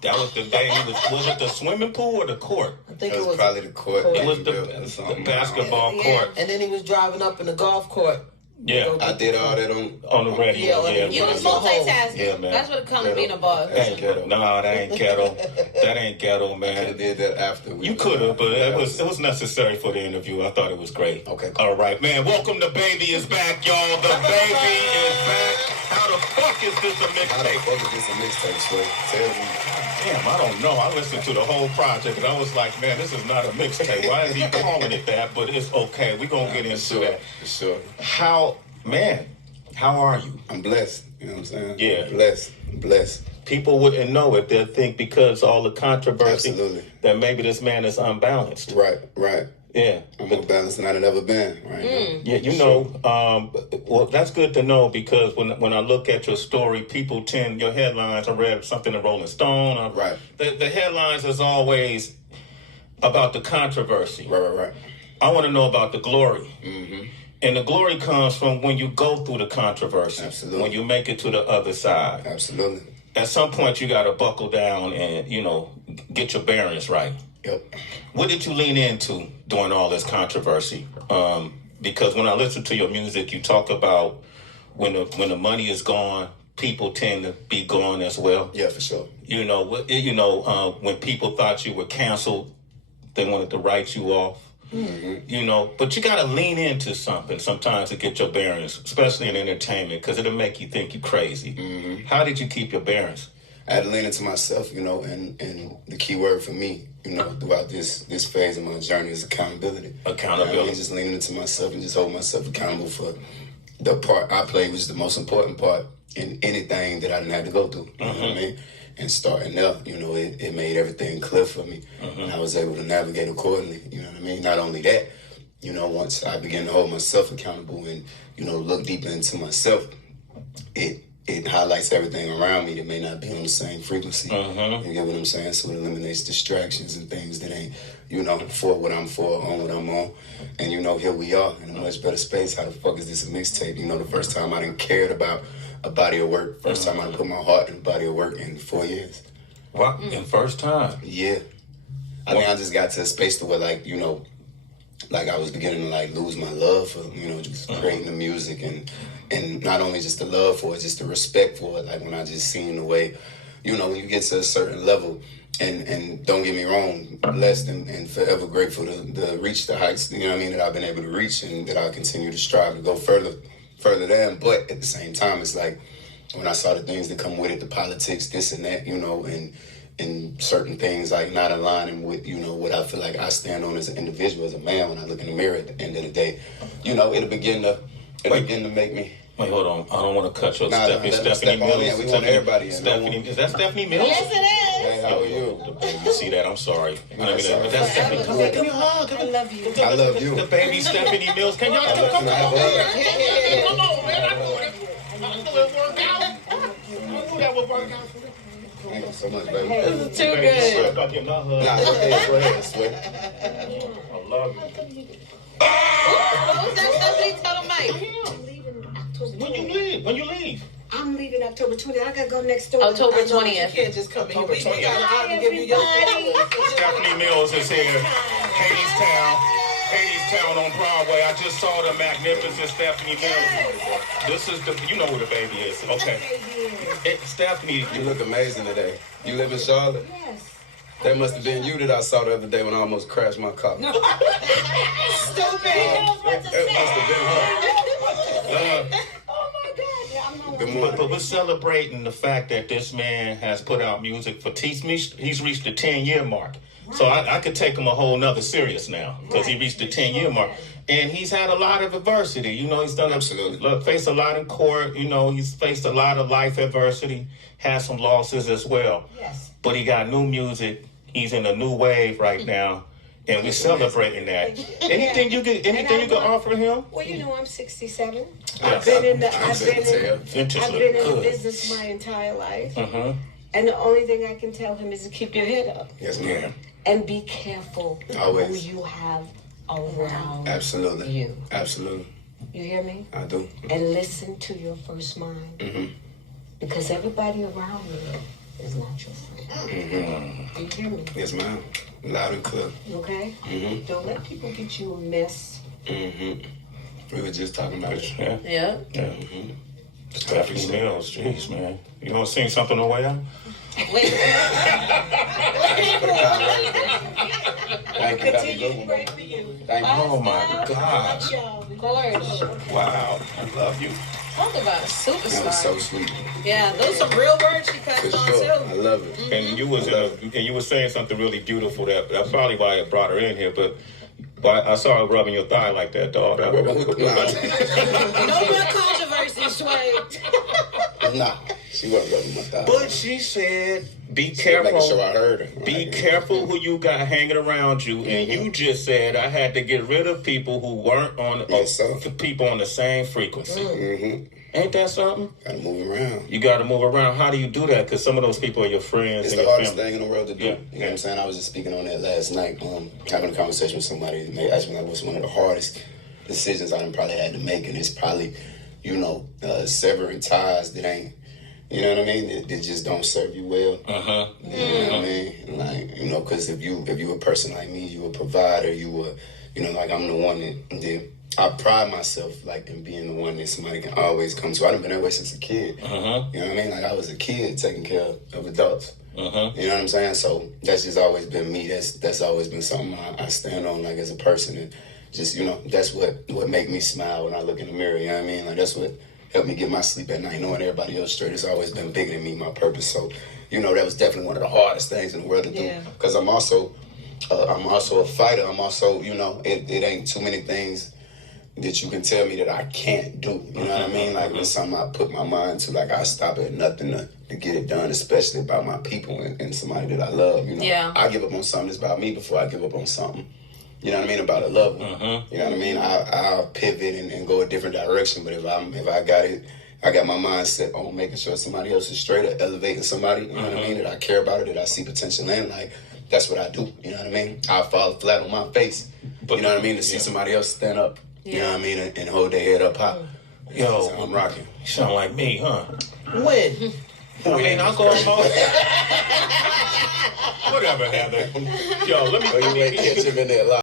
That was the day was it the swimming pool or the court? I think it was probably the court. It was the basketball court. And then he was driving up in the golf court. Yeah, I did all that on the radio. Yeah, you was multitasking. Yeah, man. That's what it comes to being a boss. That ain't ghetto. No, that ain't ghetto. That ain't ghetto, man. I could have did that after. You could have, but it was necessary for the interview. I thought it was great. Okay, cool. All right, man. Welcome to Baby is Back, y'all. The Baby is back. How the fuck is this a mixtape? How the fuck is this a mixtape, Sway? Tell me. Damn, I don't know. I listened to the whole project and I was like, man, this is not a mixtape. Why is he calling it that? But it's okay. We're going to get into that. For sure. How are you? I'm blessed. You know what I'm saying? Yeah. Blessed. People wouldn't know it. They'll think because all the controversy that maybe this man is unbalanced. Right. Yeah. I'm more balanced than I've ever been right now. Yeah, you know, well, that's good to know because when I look at your story, people tend, your headlines, I read something in Rolling Stone. Right. The headlines is always about the controversy. Right. I want to know about the glory. Mm-hmm. And the glory comes from when you go through the controversy. Absolutely. When you make it to the other side. Absolutely. At some point, you got to buckle down and, you know, get your bearings right. Yep. What did you lean into during all this controversy? Because when I listen to your music, you talk about when the money is gone, people tend to be gone as well. Yeah, for sure. You know, when people thought you were canceled, they wanted to write you off. Mm-hmm. You know, but you got to lean into something sometimes to get your bearings, especially in entertainment, because it'll make you think you're crazy. Mm-hmm. How did you keep your bearings? I had to lean into myself, you know, and the key word for me, you know, throughout this phase of my journey is accountability. Accountability. You know, just leaning into myself and just holding myself accountable for the part I played, which is the most important part in anything that I didn't have to go through. Mm-hmm. You know what I mean? And starting up, you know, it made everything clear for me. Mm-hmm. And I was able to navigate accordingly. You know what I mean? Not only that, you know, once I began to hold myself accountable and, you know, look deeper into myself, it highlights everything around me that may not be on the same frequency. Mm-hmm. You get what I'm saying? So it eliminates distractions and things that ain't, you know, for what I'm for, on what I'm on. And, you know, here we are in a much better space. How the fuck is this a mixtape? You know, the first time I didn't cared about a body of work. First time I put my heart in a body of work in 4 years. What? In first time? Yeah. I mean, I just got to a space to where, like, you know, like I was beginning to, like, lose my love for, you know, just creating the music and not only just the love for it, just the respect for it. Like, when I just seen the way, you know, when you get to a certain level, and don't get me wrong, blessed and forever grateful to reach the heights, you know what I mean, that I've been able to reach and that I continue to strive to go further than. But at the same time, it's like when I saw the things that come with it, the politics, this and that, you know, and certain things like not aligning with, you know, what I feel like I stand on as an individual, as a man, when I look in the mirror at the end of the day, you know, it'll begin to make me. Wait, hold on. I don't want to cut your Stephanie Mills. We want everybody in. Stephanie, is that Stephanie Mills? Yes, it is. Hey, how are you? You see that? I'm sorry. But that's Stephanie. Come Okay. give me a hug. I love you. I love you. The baby Stephanie Mills. Can y'all come on? Come on, man. I know it work out. I knew that would work out. Thank you so much, baby. This is too good. Nah, Go ahead, swear. I love you. Who's that Stephanie? Tell the mic. I'm leaving October 20th. When you leave? I'm leaving October 20th. I gotta go next door. October I know 20th. You can't just come in here. We October gotta give you your flowers. Stephanie Mills is here. Hadestown on Broadway. I just saw the magnificent Stephanie Mills. This is you know who the baby is. Okay. Stephanie. You look amazing today. You live in Charlotte? Yes. That must have been you that I saw the other day when I almost crashed my car. Stupid. That must have been her. Oh my God. Yeah, I'm not. Good morning. But we're celebrating the fact that this man has put out music for he's reached the 10-year mark. Right. So I could take him a whole nother serious now because he reached the 10-year mark. And he's had a lot of adversity. You know, he's done faced a lot in court. You know, he's faced a lot of life adversity, had some losses as well. Yes. But he got new music. He's in a new wave right now. And we're celebrating that. Anything you can offer him? Well, you know, I'm 67. Yes. I've been in the Good. business my entire life. Uh-huh. And the only thing I can tell him is to keep your head up. Yes, ma'am. And be careful Always. who you have around Absolutely. you. Absolutely. You hear me? I do. And listen to your first mind. Mm-hmm. Because everybody around you is not your friend. Mm-hmm. Do you hear me? Yes, ma'am. Loud and clear. Okay? Mm-hmm. Don't let people get you a mess. Mm-hmm. We were just talking about it. Yeah. Yeah. Mm-hmm. Stephanie Mills, jeez, man. You want to sing something on the way out? Wait. Thank you. That's a good one. Thank you. Oh my God. Of course. Wow. I love you. Talk about a That superstar. was so sweet. Yeah, those some real words she For passed on sure. I too. love it. And you were saying something really beautiful. That's probably why I brought her in here. But I saw her rubbing your thigh like that, dog. Nah. No more controversy, Sway. Nah. She wasn't rubbing my thigh. But she said, "Be She was making sure careful. I heard her. Be careful who you got hanging around you." And you just said I had to get rid of people who weren't on Yes, sir. people on the same frequency. Mm-hmm. Ain't that something? Gotta move around. You got to move around. How do you do that? Because some of those people are your friends It's and the your hardest family. thing in the world to do. Yeah. You know what I'm saying? I was just speaking on that last night, having a conversation with somebody, and they asked me like, what's one of the hardest decisions I done probably had to make, and it's probably, severing ties that ain't, you know what I mean, that just don't serve you well. Uh-huh. You know what I mean? Like, because if you a person like me, you a provider, like I'm the one that I pride myself like in being the one that somebody can always come to. I done been that way since a kid. Uh-huh. You know what I mean? Like I was a kid taking care of adults. Uh-huh. You know what I'm saying? So that's just always been me. That's always been something I stand on like as a person, and just that's what make me smile when I look in the mirror. You know what I mean? Like that's what helped me get my sleep at night, knowing everybody else straight. It's always been bigger than me, my purpose. So that was definitely one of the hardest things in the world to do. Yeah. Because I'm also a fighter. I'm also it ain't too many things that you can tell me that I can't do. You know what I mean? Like when something I put my mind to, like I stop at nothing to get it done, especially about my people and somebody that I love. Yeah. I give up on something that's about me before I give up on something. You know what I mean? About a loved one. You know what I mean? I'll pivot and go a different direction. But if I got it, I got my mind set on making sure somebody else is straight or elevating somebody. You know what I mean? That I care about it, that I see potential in. Like that's what I do. You know what I mean? I fall flat on my face. You know what I mean? To see somebody else stand up. You know what I mean? And hold their head up high. Yo, So I'm rocking. you sound like me, huh? When? I mean, I'll go home. Whatever, Heather. Yo, let me You ain't catch him in there live.